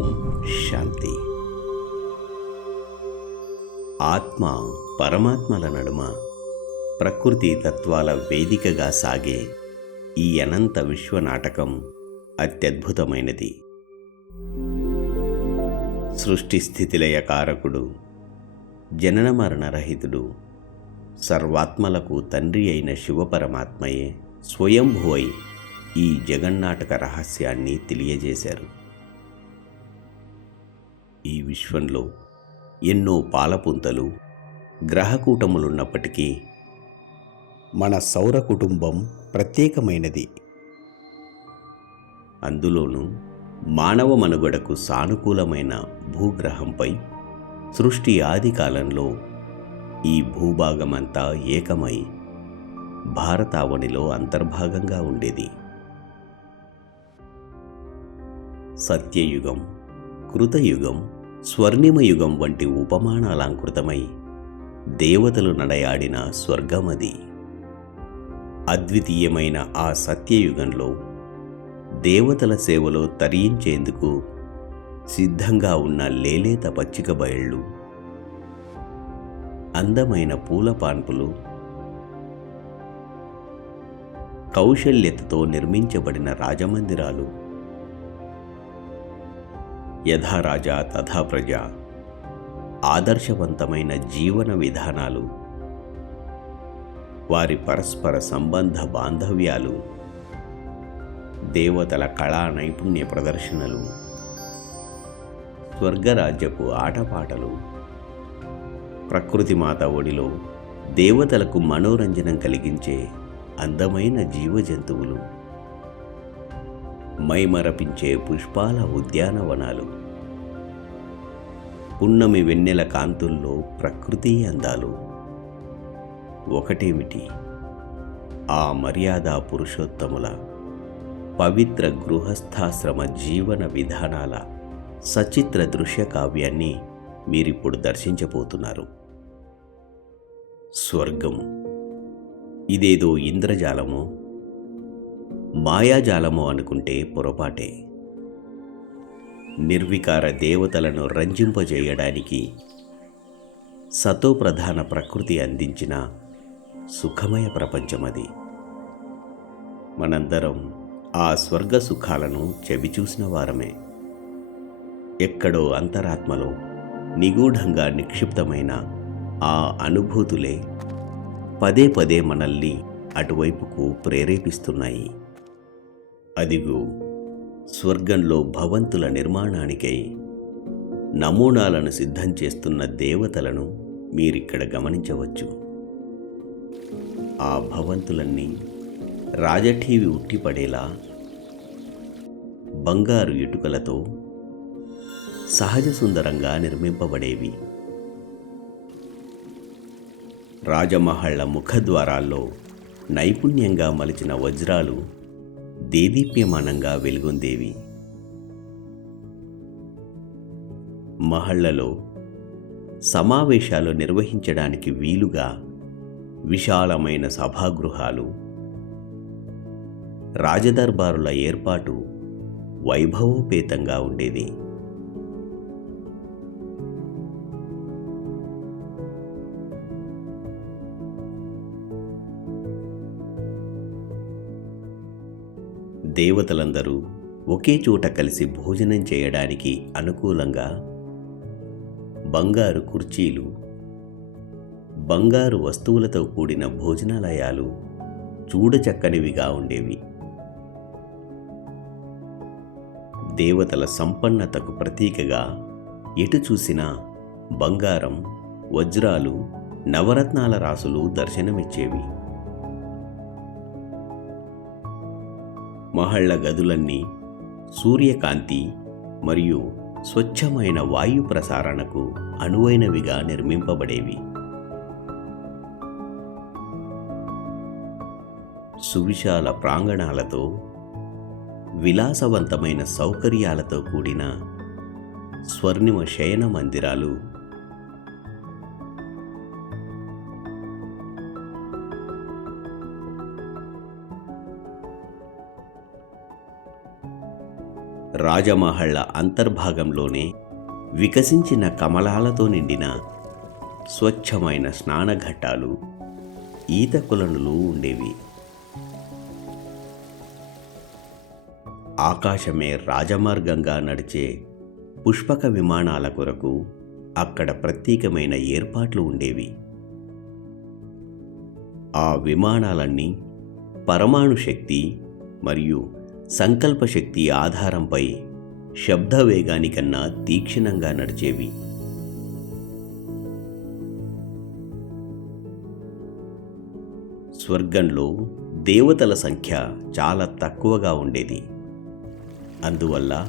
ఓం శాంతి. ఆత్మ పరమాత్మల నడుమ ప్రకృతి తత్వాల వేదికగా సాగే ఈ అనంత విశ్వనాటకం అత్యద్భుతమైనది. సృష్టి స్థితిలయ కారకుడు జనన మరణరహితుడు సర్వాత్మలకు తండ్రి అయిన శివపరమాత్మయే స్వయంభువై ఈ జగన్నాటక రహస్యాన్ని తెలియజేశారు. ఈ విశ్వంలో ఎన్నో పాలపుంతలు గ్రహకూటములున్నప్పటికీ మన సౌర కుటుంబం ప్రత్యేకమైనది. అందులోనూ మానవ మనుగడకు సానుకూలమైన భూగ్రహంపై సృష్టి ఆది కాలంలో ఈ భూభాగమంతా ఏకమై భారతావనిలో అంతర్భాగంగా ఉండేది. సత్యయుగం కృతయుగం స్వర్ణిమయుగం వంటి ఉపమానాలంకృతమై దేవతలు నడయాడిన స్వర్గమది. అద్వితీయమైన ఆ సత్యయుగంలో దేవతల సేవలో తరించేందుకు సిద్ధంగా ఉన్న లేలేత పచ్చిక బయళ్ళు అందమైన పూల పాన్పులు కౌశల్యతతో నిర్మించబడిన రాజమందిరాలు యథారాజా తథా ప్రజ. ఆదర్శవంతమైన జీవన విధానాలు. వారి పరస్పర సంబంధ బాంధవ్యాలు. దేవతల కళా నైపుణ్య ప్రదర్శనలు. స్వర్గరాజ్యపు ఆటపాటలు. ప్రకృతి మాత ఒడిలో దేవతలకు మనోరంజనం కలిగించే అందమైన జీవజంతువులు. మైమరపించే పుష్పాల ఉద్యానవనాలు. పున్నమి వెన్నెల కాంతుల్లో ప్రకృతి అందాలు. ఒకటేమిటి? ఆ మర్యాద పురుషోత్తముల పవిత్ర గృహస్థాశ్రమ జీవన విధానాల సచిత్ర దృశ్య కావ్యాన్ని మీరిప్పుడు దర్శించబోతున్నారు. స్వర్గం. ఇదేదో ఇంద్రజాలమో? మాయాజాలము అనుకుంటే పొరపాటే. నిర్వికార దేవతలను రంజింపజేయడానికి సతోప్రధాన ప్రకృతి అందించిన సుఖమయ ప్రపంచమది. మనందరం ఆ స్వర్గ సుఖాలను చెవిచూసిన వారమే. ఎక్కడో అంతరాత్మలో నిగూఢంగా నిక్షిప్తమైన ఆ అనుభూతులే పదే పదే మనల్ని అటువైపుకు ప్రేరేపిస్తున్నాయి. అదిగో స్వర్గంలో భవంతుల నిర్మాణానికై నమూనాలను సిద్ధం చేస్తున్న దేవతలను మీరిక్కడ గమనించవచ్చు. ఆ భవంతులన్నీ రాజఠీవి ఉట్టిపడేలా బంగారు ఇటుకలతో సహజ సుందరంగా నిర్మింపబడేవి. రాజమహళ్ళ ముఖద్వారాల్లో నైపుణ్యంగా మలిచిన వజ్రాలు దేదీప్యమానంగా వెలుగొందేవి. మహళ్ళలో సమావేశాలు నిర్వహించడానికి వీలుగా విశాలమైన సభాగృహాలు రాజదర్బారుల ఏర్పాటు వైభవోపేతంగా ఉండేది. దేవతలందరూ ఒకే చోట కలిసి భోజనం చేయడానికి అనుకూలంగా బంగారు కుర్చీలు బంగారు వస్తువులతో కూడిన భోజనాలయాలు చూడచక్కనివిగా ఉండేవి. దేవతల సంపన్నతకు ప్రతీకగా ఎటు చూసినా బంగారం వజ్రాలు నవరత్నాల రాసులు దర్శనమిచ్చేవి. మహళ్ళ గదులన్నీ సూర్యకాంతి మరియు స్వచ్ఛమైన వాయు ప్రసారణకు అనువైనవిగా నిర్మింపబడేవి. సువిశాల ప్రాంగణాలతో విలాసవంతమైన సౌకర్యాలతో కూడిన స్వర్ణిమ శయన మందిరాలు రాజమహళ్ళ అంతర్భాగంలోనే వికసించిన కమలాలతో నిండిన స్వచ్ఛమైన స్నానఘట్టాలు ఈత కొలనులు ఉండేవి. ఆకాశమే రాజమార్గంగా నడిచే పుష్పక విమానాల కొరకు అక్కడ ప్రత్యేకమైన ఏర్పాట్లు ఉండేవి. ఆ విమానాలన్నీ పరమాణు శక్తి మరియు సంకల్ప శక్తి ఆధారంపై శబ్దవేగానికన్నా తీక్షణంగా నడిచేవి. స్వర్గంలో దేవతల సంఖ్య చాలా తక్కువగా ఉండేది. అందువల్ల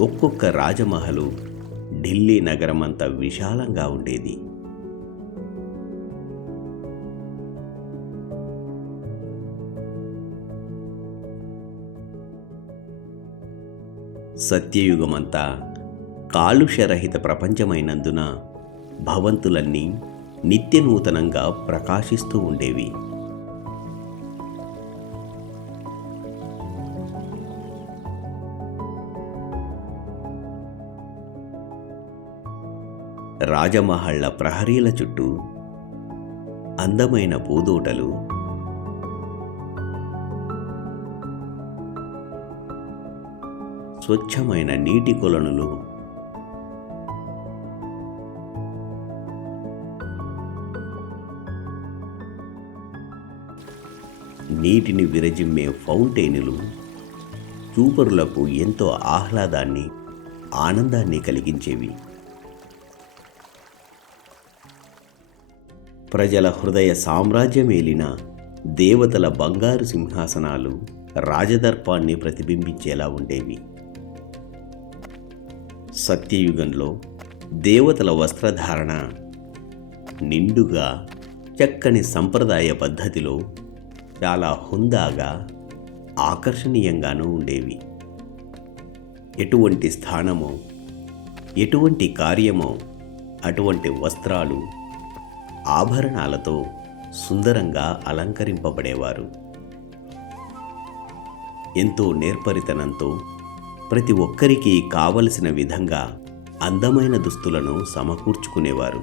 ఒక్కొక్క రాజమహలు ఢిల్లీ నగరమంత విశాలంగా ఉండేది. సత్యయుగమంతా కాలుష్యరహిత ప్రపంచమైనందున భవంతులన్నీ నిత్యనూతనంగా ప్రకాశిస్తూ ఉండేవి. రాజమహళ్ళ ప్రహరీల చుట్టూ అందమైన పూదోటలు స్వచ్ఛమైన నీటి కొలనులు. నీటిని విరజిమ్మే ఫౌంటైనులు చూపరులకు ఎంతో ఆహ్లాదాన్ని ఆనందాన్ని కలిగించేవి. ప్రజల హృదయ సామ్రాజ్యమేలిన దేవతల బంగారు సింహాసనాలు రాజదర్పాన్ని ప్రతిబింబించేలా ఉండేవి. సత్యయుగంలో దేవతల వస్త్రధారణ నిండుగా చక్కని సంప్రదాయ పద్ధతిలో చాలా హుందాగా ఆకర్షణీయంగానూ ఉండేవి. ఎటువంటి స్థానమో ఎటువంటి కార్యమో అటువంటి వస్త్రాలు ఆభరణాలతో సుందరంగా అలంకరింపబడేవారు. ఎంతో నేర్పరితనంతో ప్రతి ఒక్కరికి కావలసిన విధంగా అందమైన దుస్తులను సమకూర్చుకునేవారు.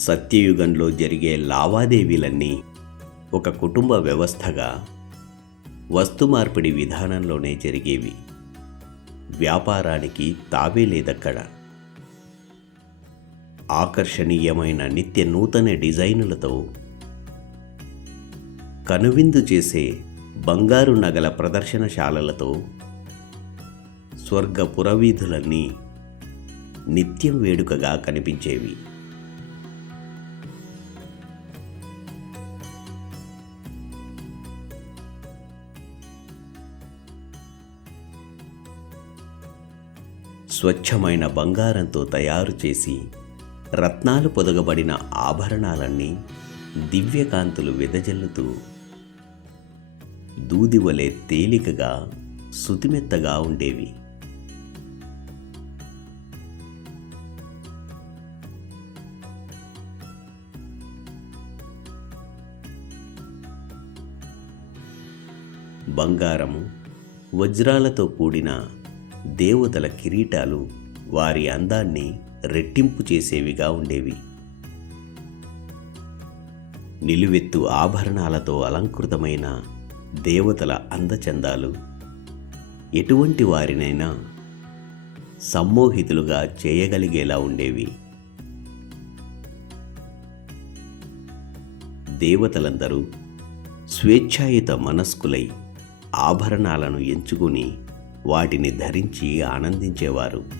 సత్యయుగంలో జరిగే లావాదేవీలన్నీ ఒక కుటుంబ వ్యవస్థగా వస్తు మార్పిడి విధానంలోనే జరిగేవి. వ్యాపారానికి తావే లేదక్కడ. ఆకర్షణీయమైన నిత్య నూతన డిజైనులతో కనువిందు చేసే బంగారు నగల ప్రదర్శనశాలలతో స్వర్గ పురవీధులన్నీ నిత్యం వేడుకగా కనిపించేవి. స్వచ్ఛమైన బంగారంతో తయారు చేసి రత్నాలు పొదగబడిన ఆభరణాలన్నీ దివ్యకాంతులు వెదజల్లుతూ దూదివలే తేలికగా సుతిమెత్తగా ఉండేవి. బంగారము వజ్రాలతో కూడిన దేవతల కిరీటాలు వారి అందాన్ని రెట్టింపు చేసేవిగా ఉండేవి. నిలువెత్తు ఆభరణాలతో అలంకృతమైన దేవతల అందచందాలు. ఎటువంటి వారినైనా సమ్మోహితులుగా చేయగలిగేలా ఉండేవి. దేవతలందరూ స్వేచ్ఛాయుత మనస్కులై ఆభరణాలను ఎంచుకుని వాటిని ధరించి ఆనందించేవారు.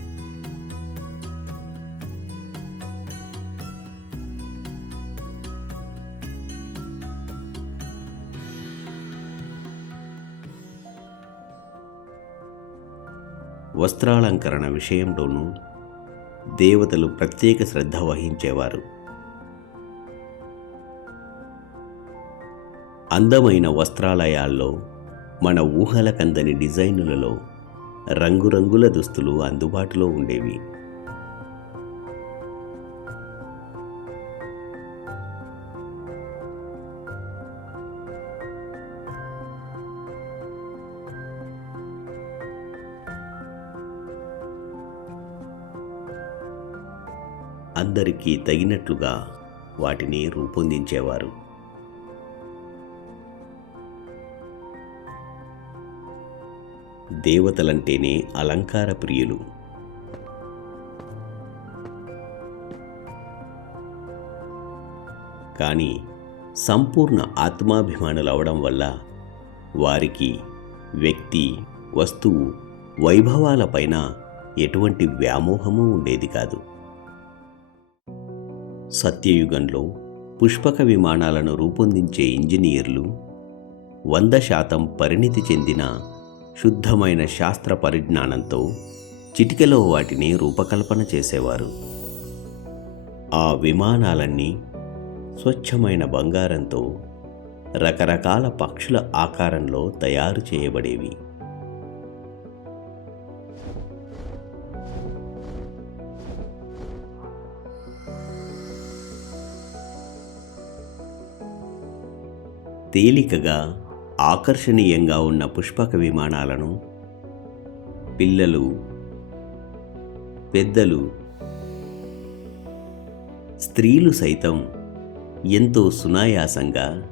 వస్త్రాలంకరణ విషయంలోనూ దేవతలు ప్రత్యేక శ్రద్ధ వహించేవారు. అందమైన వస్త్రాలయాల్లో మన ఊహలకందని డిజైనులలో రంగురంగుల దుస్తులు అందుబాటులో ఉండేవి. అందరికీ తగినట్లుగా వాటిని రూపొందించేవారు. దేవతలంటేనే అలంకార ప్రియులు. కానీ సంపూర్ణ ఆత్మాభిమానులు అవడం వల్ల వారికి వ్యక్తి వస్తువు వైభవాలపైన ఎటువంటి వ్యామోహము ఉండేది కాదు. సత్యయుగంలో పుష్పక విమానాలను రూపొందించే ఇంజనీర్లు వంద శాతం పరిణితి చెందిన శుద్ధమైన శాస్త్ర పరిజ్ఞానంతో చిటికెలో వాటిని రూపకల్పన చేసేవారు. ఆ విమానాలన్నీ స్వచ్ఛమైన బంగారంతో రకరకాల పక్షుల ఆకారంలో తయారు చేయబడేవి. తేలికగా ఆకర్షణీయంగా ఉన్న పుష్పక విమానాలను పిల్లలు పెద్దలు స్త్రీలు సైతం ఎంతో సునాయాసంగా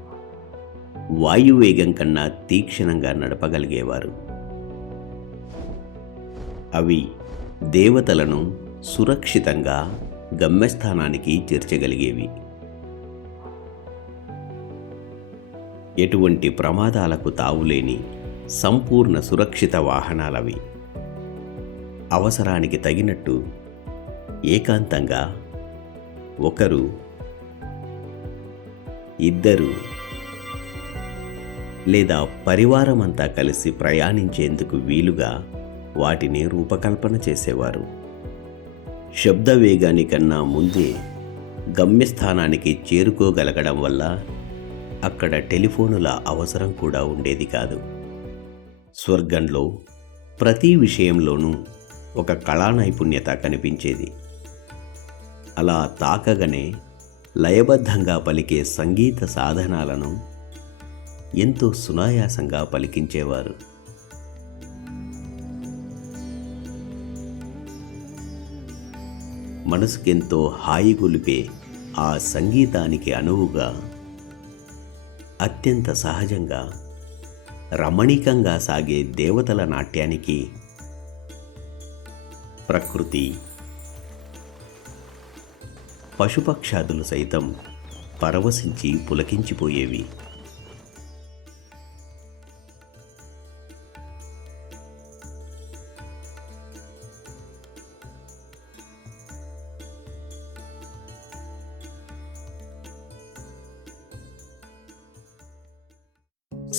వాయువేగం కన్నా తీక్షణంగా నడపగలిగేవారు. అవి దేవతలను సురక్షితంగా గమ్యస్థానానికి చేర్చగలిగేవి. ఎటువంటి ప్రమాదాలకు తావులేని సంపూర్ణ సురక్షిత వాహనాలవి. అవసరానికి తగినట్టు ఏకాంతంగా ఒకరు ఇద్దరు లేదా పరివారమంతా కలిసి ప్రయాణించేందుకు వీలుగా వాటిని రూపకల్పన చేసేవారు. శబ్ద వేగానికన్నా ముందే గమ్యస్థానానికి చేరుకోగలగడం వల్ల అక్కడ టెలిఫోనుల అవసరం కూడా ఉండేది కాదు. స్వర్గంలో ప్రతి విషయంలోనూ ఒక కళా నైపుణ్యత కనిపించేది. అలా తాకగానే లయబద్ధంగా పలికే సంగీత సాధనాలను ఎంతో సునాయాసంగా పలికించేవారు. మనసుకెంతో హాయి గొలిపే ఆ సంగీతానికి అనువుగా అత్యంత సహజంగా రమణీకంగా సాగే దేవతల నాట్యానికి ప్రకృతి పశుపక్షాదులు సైతం పరవశించి పులకించిపోయేవి.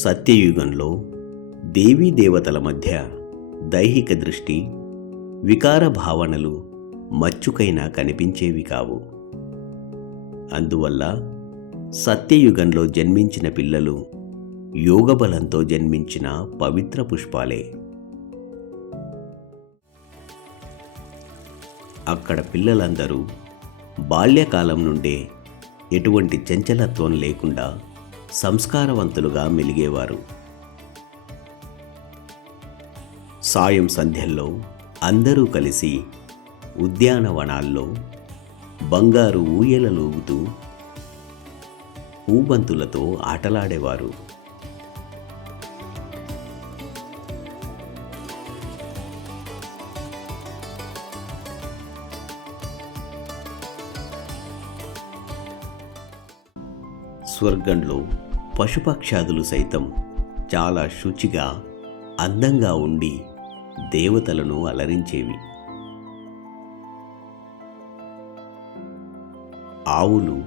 సత్యయుగంలో దేవీ దేవతల మధ్య దైహిక దృష్టి వికార భావనలు మచ్చుకైనా కనిపించేవి కావు. అందువల్ల సత్యయుగంలో జన్మించిన పిల్లలు యోగబలంతో జన్మించిన పవిత్ర పుష్పాలే. అక్కడ పిల్లలందరూ బాల్యకాలం నుండే ఎటువంటి చంచలత్వం లేకుండా సంస్కారవంతులుగా మెలిగేవారు. సాయం సంధ్యల్లో అందరూ కలిసి ఉద్యానవనాల్లో బంగారు ఊయలలూగుతూ పూబంతులతో ఆటలాడేవారు. స్వర్గంలో పశుపక్షాదులు సైతం చాలా శుచిగా అందంగా ఉండి దేవతలను అలరించేవి. ఆవులు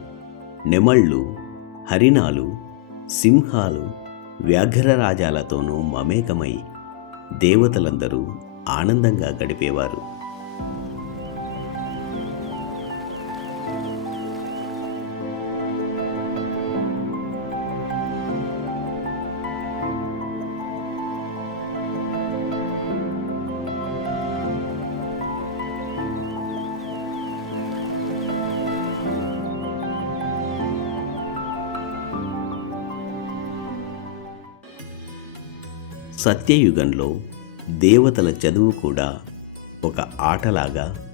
నెమళ్ళు హరిణాలు సింహాలు వ్యాఘ్రరాజాలతోనూ మమేకమై దేవతలందరూ ఆనందంగా గడిపేవారు. సత్యయుగంలో దేవతల చదువు కూడా ఒక ఆటలాగా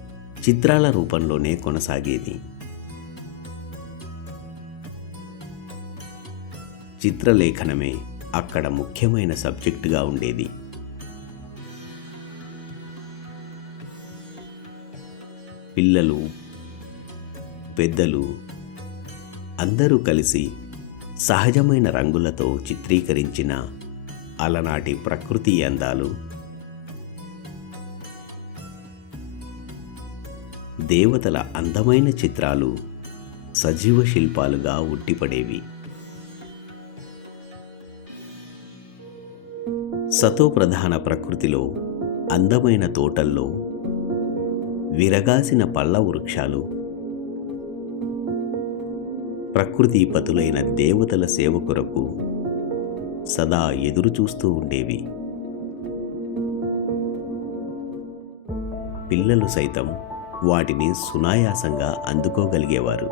చిత్రాల రూపంలోనే కొనసాగేది. చిత్రలేఖనమే అక్కడ ముఖ్యమైన సబ్జెక్టుగా ఉండేది. పిల్లలు పెద్దలు అందరూ కలిసి సహజమైన రంగులతో చిత్రీకరించిన అలనాటి ప్రకృతి అందాలు. దేవతల అందమైన చిత్రాలు సజీవ శిల్పాలుగా ఉట్టిపడేవి. సతోప్రధాన ప్రకృతిలో అందమైన తోటల్లో విరగాసిన పళ్ళ వృక్షాలు ప్రకృతిపతులైన దేవతల సేవ కొరకు సదా ఎదురు చూస్తూ ఉండేవి. పిల్లలు సైతం వాటిని సునాయాసంగా అందుకోగలిగేవారు.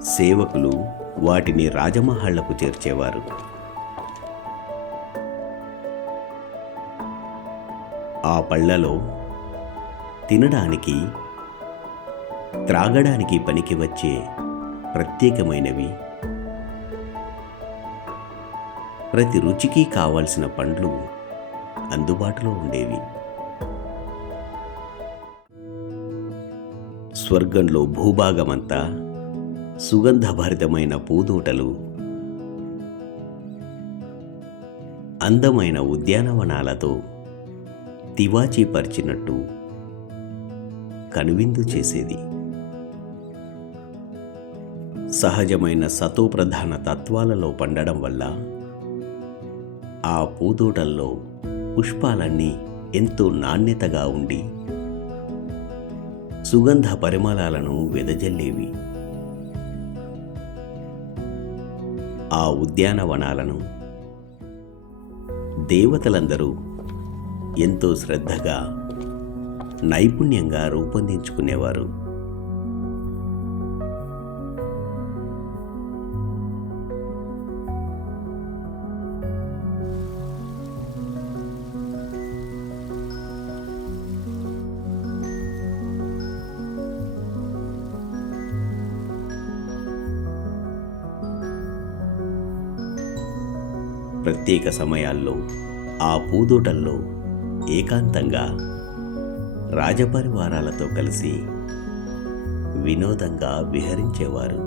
సేవకులు వాటిని రాజమహళ్ళకు చేర్చేవారు. ఆ పళ్ళలో తినడానికి త్రాగడానికి పనికి వచ్చే ప్రత్యేకమైనవి. ప్రతి రుచికి కావలసిన పండ్లు అందుబాటులో ఉండేవి. స్వర్గంలో భూభాగమంతా సుగంధభరితమైన పూదోటలు. అందమైన ఉద్యానవనాలతో తివాచీపరిచినట్టు కనువిందు చేసేది. సహజమైన సతోప్రధాన తత్వాలలో పండడం వల్ల ఆ పూతోటల్లో పుష్పాలన్నీ ఎంతో నాణ్యతగా ఉండి సుగంధ పరిమళాలను వెదజల్లేవి. ఆ ఉద్యానవనాలను దేవతలందరూ ఎంతో శ్రద్ధగా నైపుణ్యంగా రూపొందించుకునేవారు. ప్రత్యేక సమయాల్లో ఆ పూదోటల్లో ఏకాంతంగా రాజపరివారాలతో కలిసి వినోదంగా విహరించేవారు.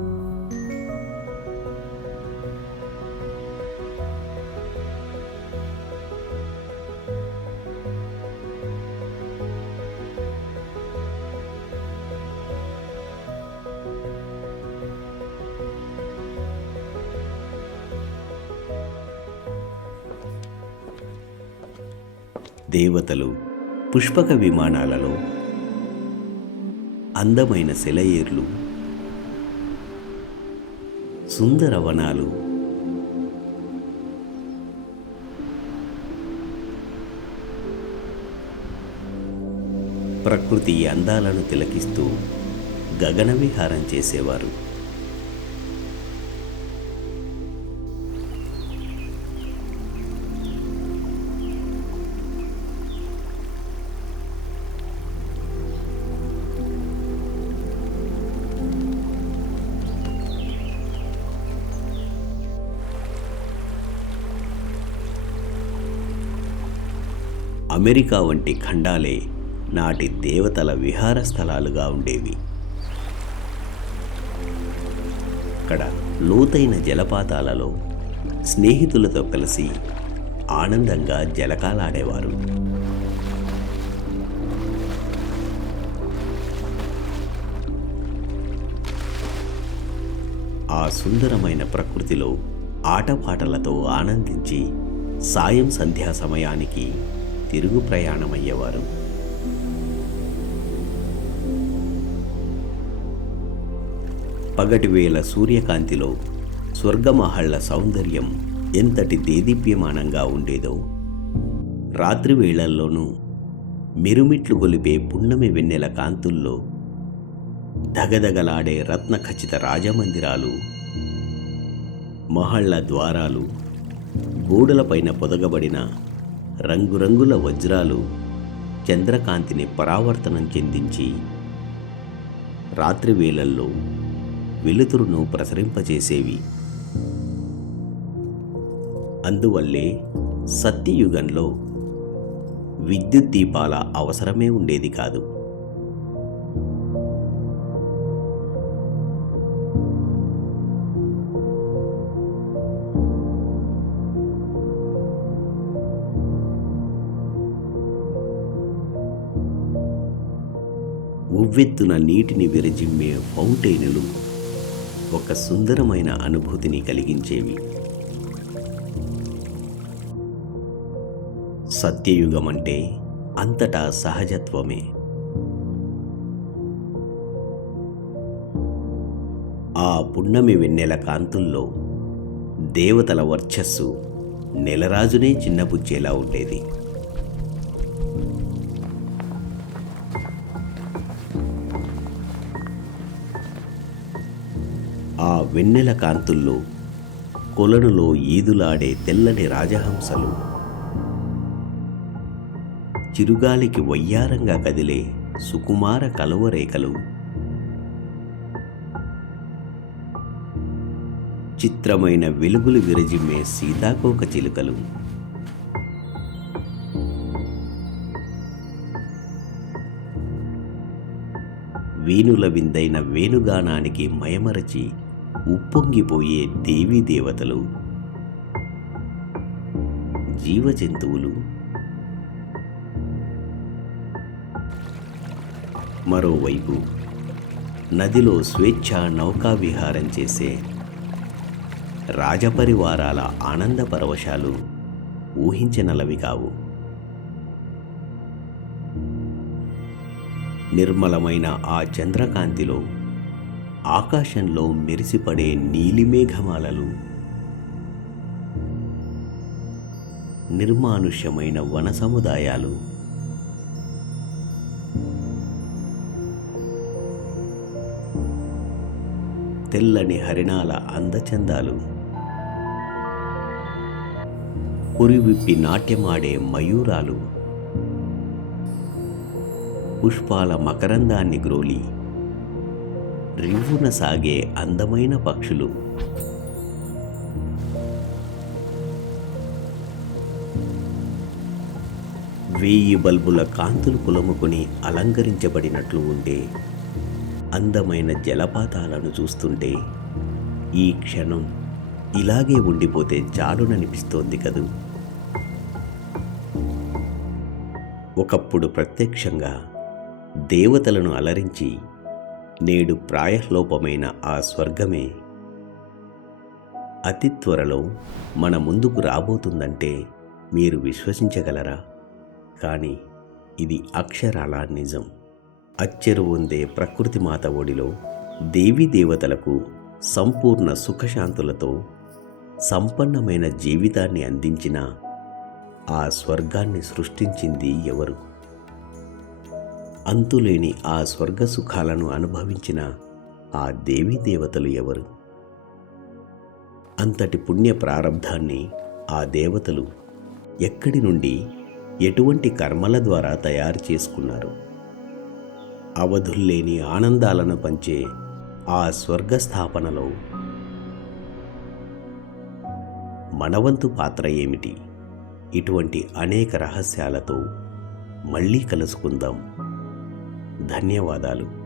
దేవతలు పుష్పక విమానాలలో అందమైన సెలయేర్లు సుందర వనాలు ప్రకృతి అందాలను తిలకిస్తూ గగన విహారం చేసేవారు. అమెరికా వంటి ఖండాలే నాటి దేవతల విహార స్థలాలుగా ఉండేవి. అక్కడ లోతైన జలపాతాలలో స్నేహితులతో కలిసి ఆనందంగా జలకాలాడేవారు. ఆ సుందరమైన ప్రకృతిలో ఆటపాటలతో ఆనందించి సాయం సంధ్యా సమయానికి తిరుగు ప్రయాణమయ్యేవారు. పగటివేళ సూర్యకాంతిలో స్వర్గమహళ్ళ సౌందర్యం ఎంతటి దేదీప్యమానంగా ఉండేదో రాత్రి వేళల్లోనూ మిరుమిట్లు గొలిపే పున్నమి వెన్నెల కాంతుల్లో దగదగలాడే రత్నఖచిత రాజమందిరాలు మహళ్ళ ద్వారాలు గోడలపైన పొదగబడిన రంగురంగుల వజ్రాలు చంద్రకాంతిని పరావర్తనం చెందించి రాత్రి వేళల్లో వెలుతురును ప్రసరింపజేసేవి. అందువల్లే సత్యయుగంలో విద్యుత్ దీపాల అవసరమే ఉండేది కాదు. ఉవ్వెత్తున నీటిని విరజిమ్మే ఫౌంటైనులు ఒక సుందరమైన అనుభూతిని కలిగించేవి. సత్యయుగం అంటే అంతటా సహజత్వమే. ఆ పున్నమి వెన్నెల కాంతుల్లో దేవతల వర్చస్సు నెలరాజునే చిన్నపుచ్చేలా ఉండేది. వెన్నెల కాంతుల్లో కొలనులో ఈదులాడే తెల్లని రాజహంసలు. చిరుగాలికి వయ్యారంగా కదిలే సుకుమార కలువరేఖలు. చిత్రమైన వెలుగులు విరజిమ్మే సీతాకోక చిలుకలు. వీణుల విందైన వేణుగానానికి మయమరచి ఉప్పొంగిపోయే దేవీ దేవతలు జీవజంతువులు. మరోవైపు నదిలో స్వేచ్ఛ నౌకా విహారం చేసే రాజపరివారాల ఆనంద పరవశాలు ఊహించనలవి కావు. నిర్మలమైన ఆ చంద్రకాంతిలో ఆకాశంలో మెరిసిపడే నీలిమేఘమాలలు నిర్మానుష్యమైన వన సముదాయాలు. తెల్లని హరిణాల అందచందాలు. ఉరివిప్పి నాట్యమాడే మయూరాలు. పుష్పాల మకరందాన్ని గ్రోలి. రివ్వున సాగే అందమైన పక్షులు. వేయి బల్బుల కాంతులు కులముకొని అలంకరించబడినట్లు ఉండే అందమైన జలపాతాలను చూస్తుంటే ఈ క్షణం ఇలాగే ఉండిపోతే చాలుననిపిస్తోంది కదూ. ఒకప్పుడు ప్రత్యక్షంగా దేవతలను అలరించి నేడు ప్రాయలోపమైన ఆ స్వర్గమే. అతి త్వరలో మన ముందుకు రాబోతుందంటే మీరు విశ్వసించగలరా? కానీ ఇది అక్షరాల నిజం. అచ్చెరు ఉందే ప్రకృతి మాత ఒడిలో దేవీ దేవతలకు సంపూర్ణ సుఖశాంతులతో సంపన్నమైన జీవితాన్ని అందించిన ఆ స్వర్గాన్ని సృష్టించింది ఎవరు? అంతులేని ఆ స్వర్గ సుఖాలను అనుభవించిన ఆ దేవీ దేవతలు ఎవరు? అంతటి పుణ్య ప్రారంధాన్ని ఆ దేవతలు ఎక్కడి నుండి ఎటువంటి కర్మల ద్వారా తయారు చేసుకున్నారు? అవధుల్లేని ఆనందాలను పంచే ఆ స్వర్గ స్థాపనలో మనవంతు పాత్ర ఏమిటి? ఇటువంటి అనేక రహస్యాలతో మళ్ళీ కలుసుకుందాం. ధన్యవాదాలు.